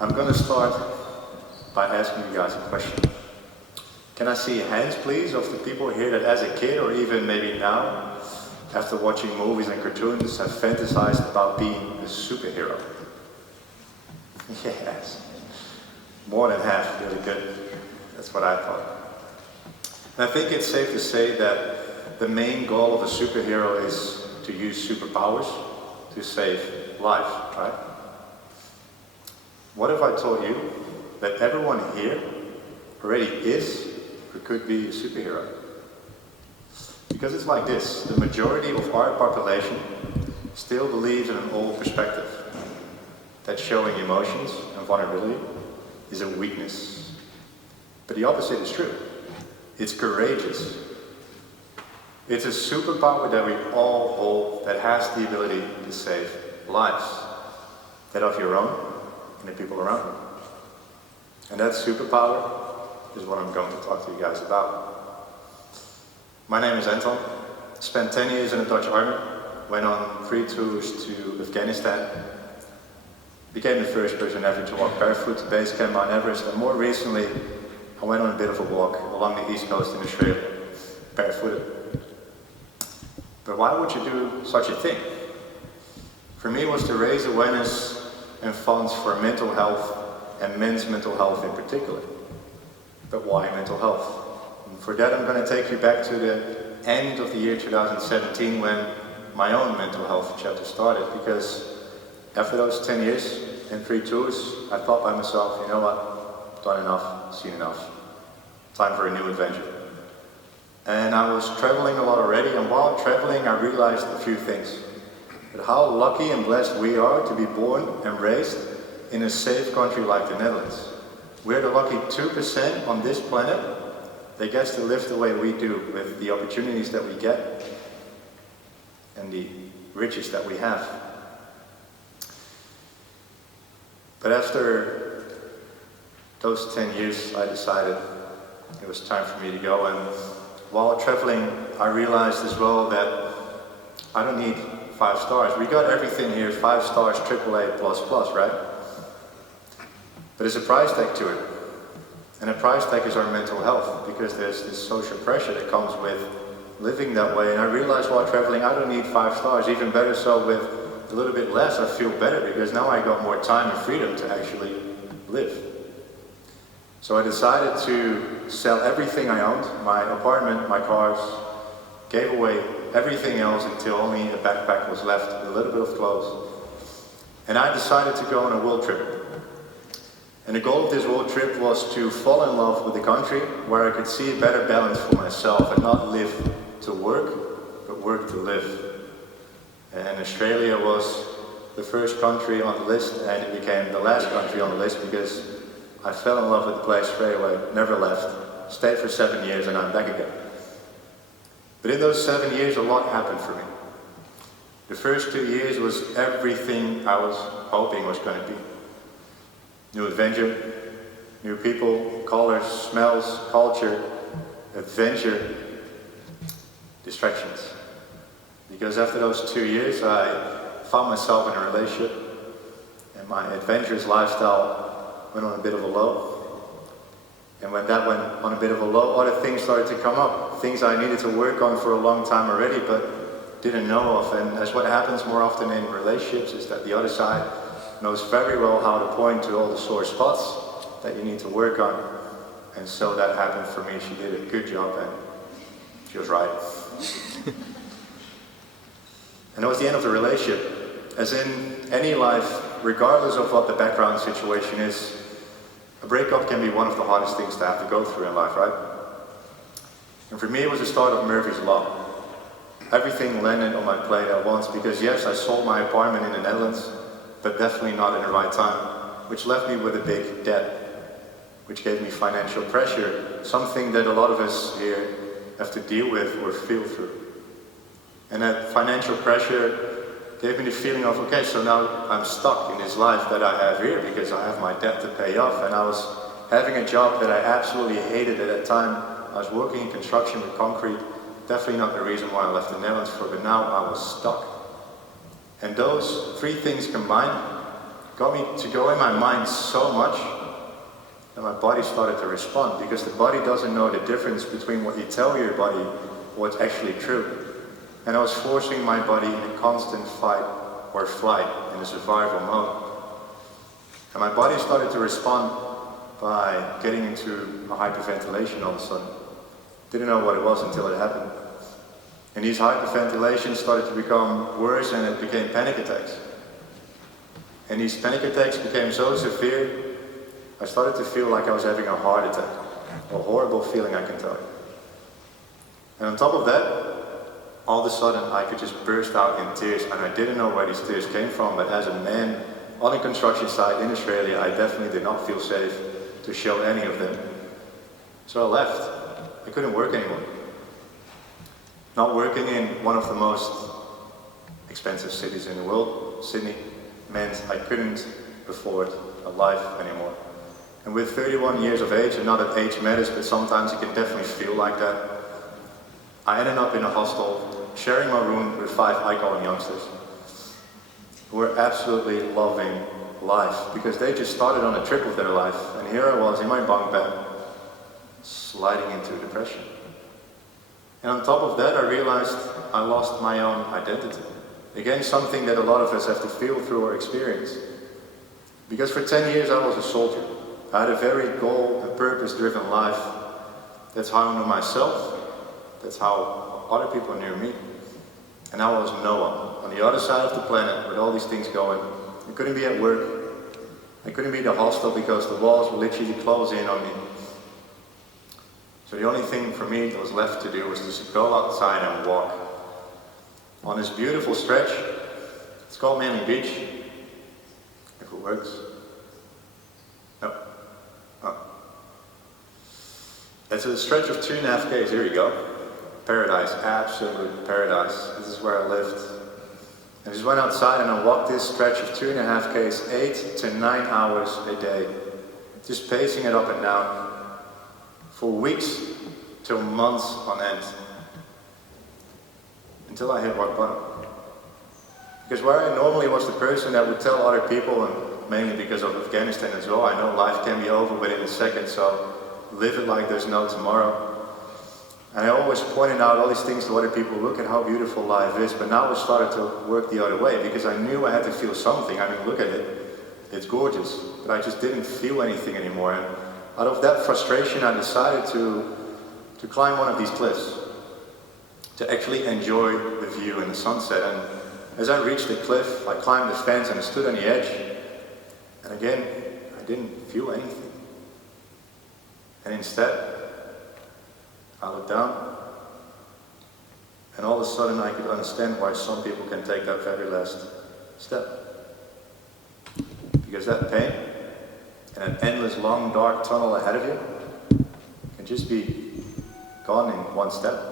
I'm going to start by asking you guys a question. Can I see hands, please, of the people here that as a kid, or even maybe now, after watching movies and cartoons, have fantasized about being a superhero? Yes. More than half, really good. That's what I thought. And I think it's safe to say that the main goal of a superhero is to use superpowers to save lives, right? What if I told you that everyone here already is or could be a superhero? Because it's like this: the majority of our population still believes in an old perspective, that showing emotions and vulnerability is a weakness. But the opposite is true. It's courageous. It's a superpower that we all hold that has the ability to save lives, that of your own and the people around you. And that superpower is what I'm going to talk to you guys about. My name is Anton. Spent 10 years in the Dutch Army, went on 3 tours to Afghanistan, became the first person ever to walk barefoot to base camp Mount Everest, and more recently I went on a bit of a walk along the east coast in Australia, barefooted. But why would you do such a thing? For me, it was to raise awareness and funds for mental health, and men's mental health in particular. But why mental health? And for that, I'm going to take you back to the end of the year 2017, when my own mental health chapter started, because after those 10 years and 3 tours, I thought by myself, you know what, done enough, seen enough, time for a new adventure. And I was traveling a lot already, and while traveling I realized a few things. But how lucky and blessed we are to be born and raised in a safe country like the Netherlands. We're the lucky 2% on this planet that gets to live the way we do, with the opportunities that we get and the riches that we have. But after those 10 years, I decided it was time for me to go. And while traveling, I realized as well that I don't need 5 stars. We got everything here, 5 stars, AAA++, right? But there's a price tag to it. And the price tag is our mental health, because there's this social pressure that comes with living that way. And I realized while traveling, I don't need 5 stars. Even better so, with a little bit less, I feel better, because now I got more time and freedom to actually live. So I decided to sell everything I owned, my apartment, my cars, gave away everything else until only a backpack was left with a little bit of clothes. And I decided to go on a world trip. And the goal of this world trip was to fall in love with the country where I could see a better balance for myself, and not live to work, but work to live. And Australia was the first country on the list, and it became the last country on the list, because I fell in love with the place straight away, never left, stayed for 7 years, and I'm back again. But in those 7 years, a lot happened for me. The first 2 years was everything I was hoping was going to be. New adventure, new people, colors, smells, culture, adventure, distractions. Because after those 2 years, I found myself in a relationship, and my adventurous lifestyle went on a bit of a low. And when that went on a bit of a low, other things started to come up. Things I needed to work on for a long time already, but didn't know of. And as what happens more often in relationships, is that the other side knows very well how to point to all the sore spots that you need to work on. And so that happened for me. She did a good job, and she was right. And that was the end of the relationship. As in any life, regardless of what the background situation is, a breakup can be one of the hardest things to have to go through in life, right? And for me, it was the start of Murphy's Law. Everything landed on my plate at once, because yes, I sold my apartment in the Netherlands, but definitely not in the right time, which left me with a big debt, which gave me financial pressure, something that a lot of us here have to deal with or feel through. And that financial pressure gave me the feeling of, okay, so now I'm stuck in this life that I have here, because I have my debt to pay off. And I was having a job that I absolutely hated at that time. I was working in construction with concrete, definitely not the reason why I left the Netherlands for, but now I was stuck. And those 3 things combined got me to go in my mind so much that my body started to respond, because the body doesn't know the difference between what you tell your body and what's actually true. And I was forcing my body in a constant fight or flight, in a survival mode. And my body started to respond by getting into a hyperventilation all of a sudden. Didn't know what it was until it happened. And these hyperventilations started to become worse, and it became panic attacks. And these panic attacks became so severe, I started to feel like I was having a heart attack. A horrible feeling, I can tell you. And on top of that, all of a sudden I could just burst out in tears, and I didn't know where these tears came from, but as a man on a construction site in Australia, I definitely did not feel safe to show any of them. So I left. I couldn't work anymore. Not working in one of the most expensive cities in the world, Sydney, meant I couldn't afford a life anymore. And with 31 years of age, and not that age matters, but sometimes it can definitely feel like that, I ended up in a hostel, sharing my room with 5 icon youngsters who were absolutely loving life, because they just started on a trip of their life, and here I was in my bunk bed, sliding into depression. And on top of that, I realized I lost my own identity. Again, something that a lot of us have to feel through or experience. Because for 10 years I was a soldier. I had a very goal and purpose-driven life. That's how I knew myself. That's how other people knew me. And now I was no one. On the other side of the planet, with all these things going. I couldn't be at work. I couldn't be at the hostel because the walls were literally closing in on me. So the only thing for me that was left to do was just go outside and walk. On this beautiful stretch, it's called Manly Beach. If it works. No. Oh. It's a stretch of 2.5 km, here you go. Paradise, absolute paradise. This is where I lived. I just went outside and I walked this stretch of 2.5 km, 8 to 9 hours a day. Just pacing it up and down. For weeks till months on end. Until I hit rock bottom. Because where I normally was the person that would tell other people, and mainly because of Afghanistan as well, I know life can be over within a second, so live it like there's no tomorrow. And I always pointed out all these things to other people, look at how beautiful life is, but now it started to work the other way, because I knew I had to feel something. I mean, look at it, it's gorgeous, but I just didn't feel anything anymore. And out of that frustration, I decided to climb one of these cliffs, to actually enjoy the view and the sunset. And as I reached the cliff, I climbed the fence and I stood on the edge. And again, I didn't feel anything. And instead, I looked down, and all of a sudden I could understand why some people can take that very last step. Because that pain, and an endless long dark tunnel ahead of you can just be gone in one step.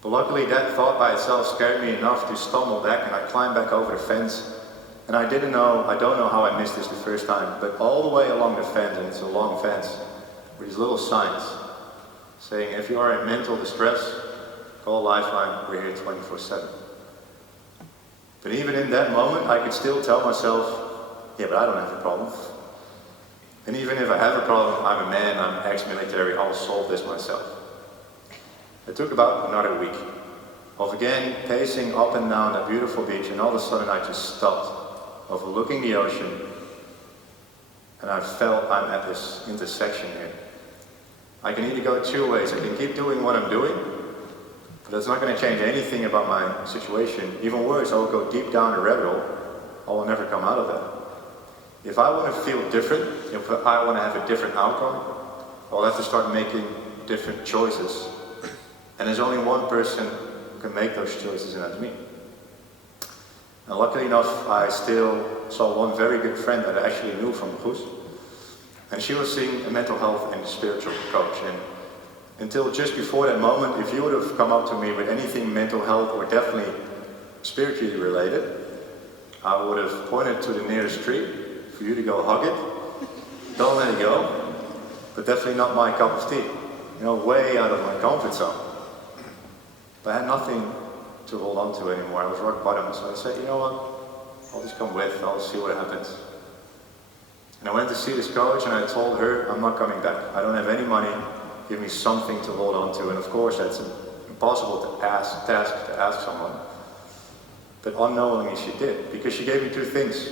But luckily that thought by itself scared me enough to stumble back, and I climbed back over the fence. And I don't know how I missed this the first time, but all the way along the fence, and it's a long fence, with these little signs saying, if you are in mental distress, call Lifeline, we're here 24/7. But even in that moment I could still tell myself, yeah, but I don't have a problem. And even if I have a problem, I'm a man, I'm ex-military, I'll solve this myself. It took about another week of again pacing up and down that beautiful beach, and all of a sudden I just stopped, overlooking the ocean, and I felt I'm at this intersection here. I can either go 2 ways. I can keep doing what I'm doing, but that's not going to change anything about my situation. Even worse, I will go deep down a rabbit hole. I will never come out of that. If I want to feel different, if I want to have a different outcome, I'll have to start making different choices. And there's only one person who can make those choices, and that's me. And luckily enough, I still saw one very good friend that I actually knew from Goes. And she was seeing a mental health and spiritual coach. And until just before that moment, if you would have come up to me with anything mental health or definitely spiritually related, I would have pointed to the nearest tree for you to go hug it. Don't let it go. But definitely not my cup of tea. You know, way out of my comfort zone. But I had nothing to hold on to anymore. I was rock bottom. So I said, you know what? I'll just come with, I'll see what happens. And I went to see this coach and I told her, I'm not coming back. I don't have any money, give me something to hold on to. And of course that's impossible to ask someone. But unknowingly she did, because she gave me two things.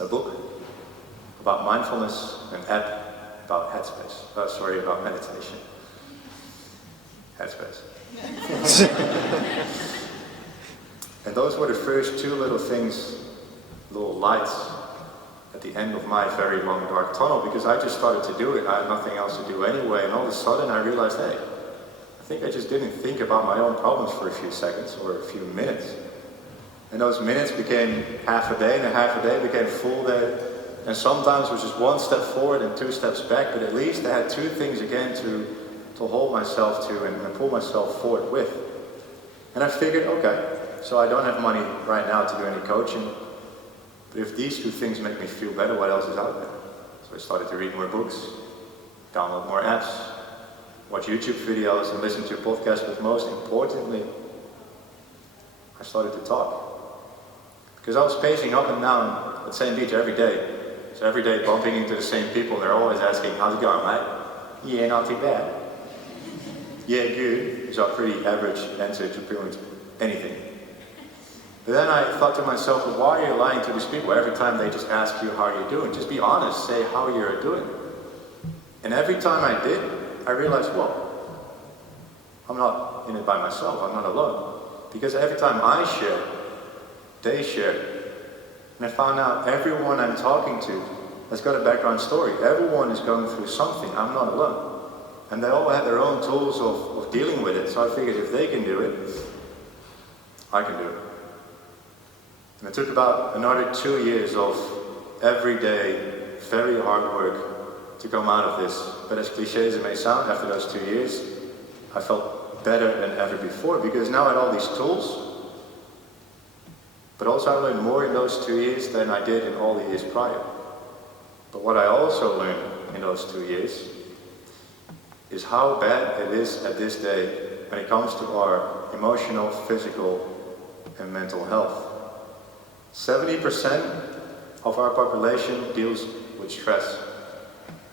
A book about mindfulness, an app about about meditation. Headspace. And those were the first two little things, little lights at the end of my very long dark tunnel, because I just started to do it. I had nothing else to do anyway, and all of a sudden I realized, hey, I think I just didn't think about my own problems for a few seconds or a few minutes. And those minutes became half a day, and a half a day became a full day. And sometimes it was just one step forward and two steps back, but at least I had two things again to hold myself to and pull myself forward with. And I figured, okay, so I don't have money right now to do any coaching, but if these two things make me feel better, what else is out there? So I started to read more books, download more apps, watch YouTube videos and listen to podcasts, but most importantly, I started to talk. Because I was pacing up and down at St. Beach every day. So every day bumping into the same people, they're always asking, how's it going, mate? Yeah, not too bad. Yeah, good, is our pretty average answer to pretty much anything. But then I thought to myself, well, why are you lying to these people? Every time they just ask you how you're doing, just be honest, say how you're doing. And every time I did, I realized, well, I'm not in it by myself, I'm not alone. Because every time I share, they share. And I found out everyone I'm talking to has got a background story. Everyone is going through something, I'm not alone. And they all have their own tools of dealing with it, so I figured if they can do it, I can do it. And it took about another 2 years of everyday, very hard work to come out of this. But as cliche as it may sound, after those 2 years, I felt better than ever before, because now I had all these tools, but also I learned more in those 2 years than I did in all the years prior. But what I also learned in those 2 years is how bad it is at this day when it comes to our emotional, physical, and mental health. 70% of our population deals with stress.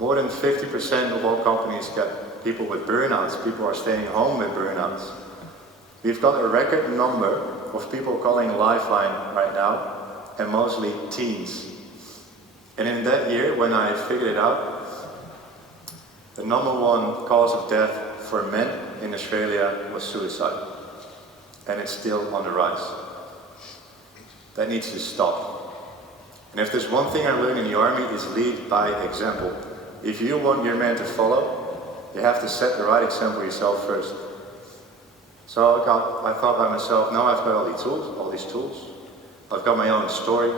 More than 50% of all companies get people with burnouts. People are staying home with burnouts. We've got a record number of people calling Lifeline right now, and mostly teens. And in that year, when I figured it out, the number one cause of death for men in Australia was suicide. And it's still on the rise. That needs to stop. And if there's one thing I learned in the army, is lead by example. If you want your men to follow, you have to set the right example yourself first. So I thought by myself, now I've got all these tools. I've got my own story.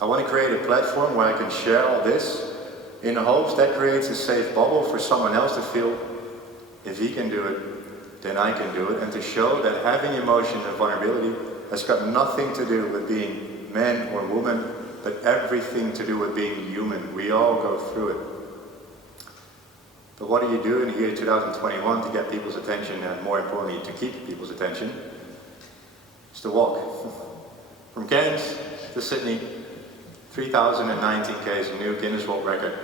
I want to create a platform where I can share all this in the hopes that creates a safe bubble for someone else to feel, if he can do it, then I can do it. And to show that having emotion and vulnerability has got nothing to do with being man or woman, but everything to do with being human. We all go through it. But what are you doing here in 2021 to get people's attention, and more importantly, to keep people's attention? It's to walk. From Cairns to Sydney, 3,019 k's, a new Guinness World Record.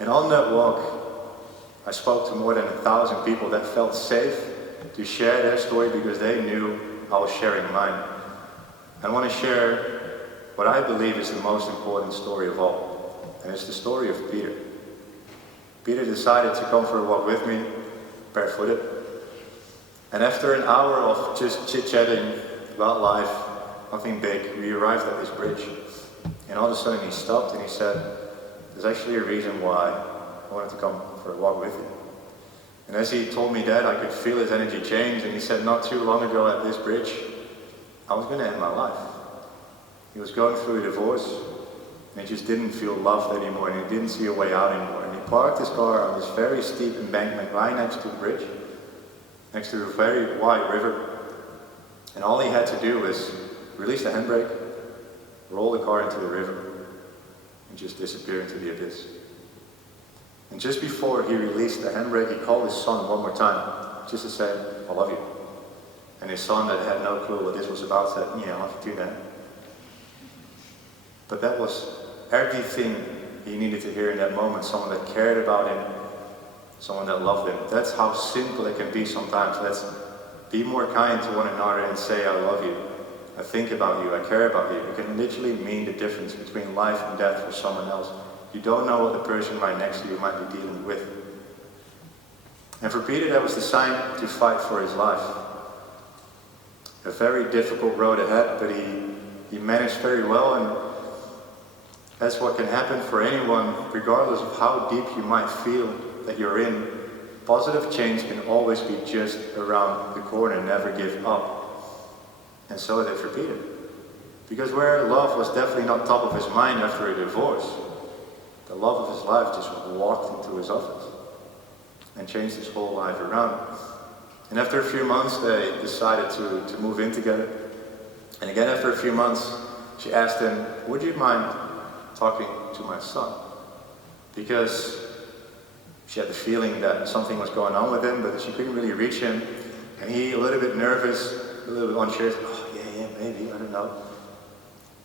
And on that walk, I spoke to more than 1,000 people that felt safe to share their story because they knew I was sharing mine. I want to share what I believe is the most important story of all, and it's the story of Peter. Peter decided to come for a walk with me, barefooted. And after an hour of just chit-chatting about life, nothing big, we arrived at this bridge. And all of a sudden he stopped and he said, there's actually a reason why I wanted to come for a walk with you. And as he told me that, I could feel his energy change, and he said, not too long ago at this bridge, I was going to end my life. He was going through a divorce, and he just didn't feel loved anymore, and he didn't see a way out anymore. And he parked his car on this very steep embankment right next to the bridge, next to a very wide river. And all he had to do was release the handbrake, roll the car into the river, and just disappear into the abyss. And just before he released the handbrake, he called his son one more time, just to say, I love you. And his son, that had no clue what this was about, said, yeah, I'll have to do that. But that was everything he needed to hear in that moment. Someone that cared about him, someone that loved him. That's how simple it can be sometimes. Let's be more kind to one another and say, I love you, I think about you, I care about you. It can literally mean the difference between life and death for someone else. You don't know what the person right next to you might be dealing with. And for Peter, that was the sign to fight for his life. A very difficult road ahead, but he managed very well, and that's what can happen for anyone, regardless of how deep you might feel that you're in. Positive change can always be just around the corner, never give up. And so it did for Peter. Because where love was definitely not top of his mind after a divorce, the love of his life just walked into his office and changed his whole life around. And after a few months, they decided to move in together. And again, after a few months, she asked him, would you mind talking to my son? Because she had the feeling that something was going on with him, but she couldn't really reach him. And he, a little bit nervous, a little bit unsure, said, oh yeah, maybe, I don't know.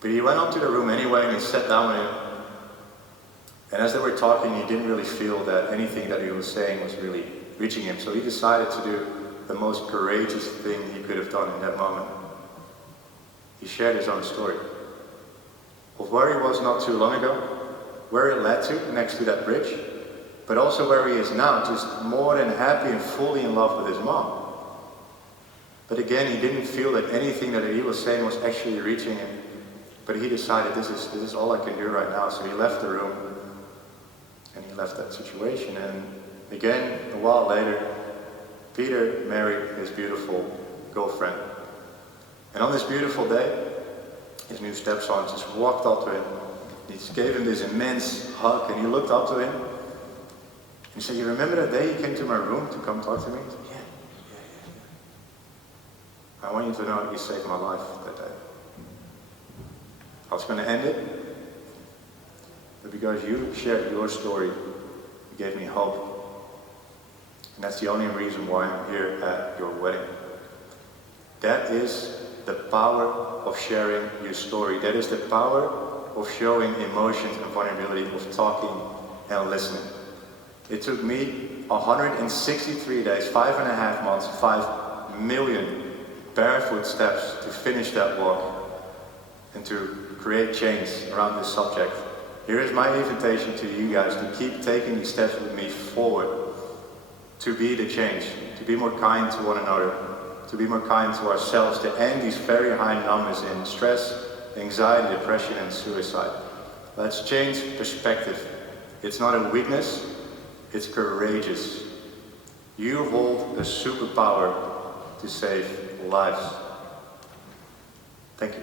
But he went up to the room anyway and he sat down with him. And as they were talking, he didn't really feel that anything that he was saying was really reaching him. So he decided to do the most courageous thing he could have done in that moment. He shared his own story of where he was not too long ago, where it led to next to that bridge, but also where he is now, just more than happy and fully in love with his mom. But again, he didn't feel that anything that he was saying was actually reaching him. But he decided, this is all I can do right now. So he left the room and he left that situation. And again, a while later, Peter married his beautiful girlfriend. And on this beautiful day, his new stepson just walked up to him. He just gave him this immense hug, and he looked up to him. And he said, you remember that day you came to my room to come talk to me? He said, yeah. I want you to know that you saved my life that day. I was going to end it, but because you shared your story, you gave me hope. And that's the only reason why I'm here at your wedding. That is the power of sharing your story. That is the power of showing emotions and vulnerability, of talking and listening. It took me 163 days, 5.5 months, 5 million barefoot steps to finish that walk and to create change around this subject. Here is my invitation to you guys to keep taking these steps with me forward, to be the change, to be more kind to one another, to be more kind to ourselves, to end these very high numbers in stress, anxiety, depression, and suicide. Let's change perspective. It's not a weakness, it's courageous. You hold a superpower to save lives. Thank you.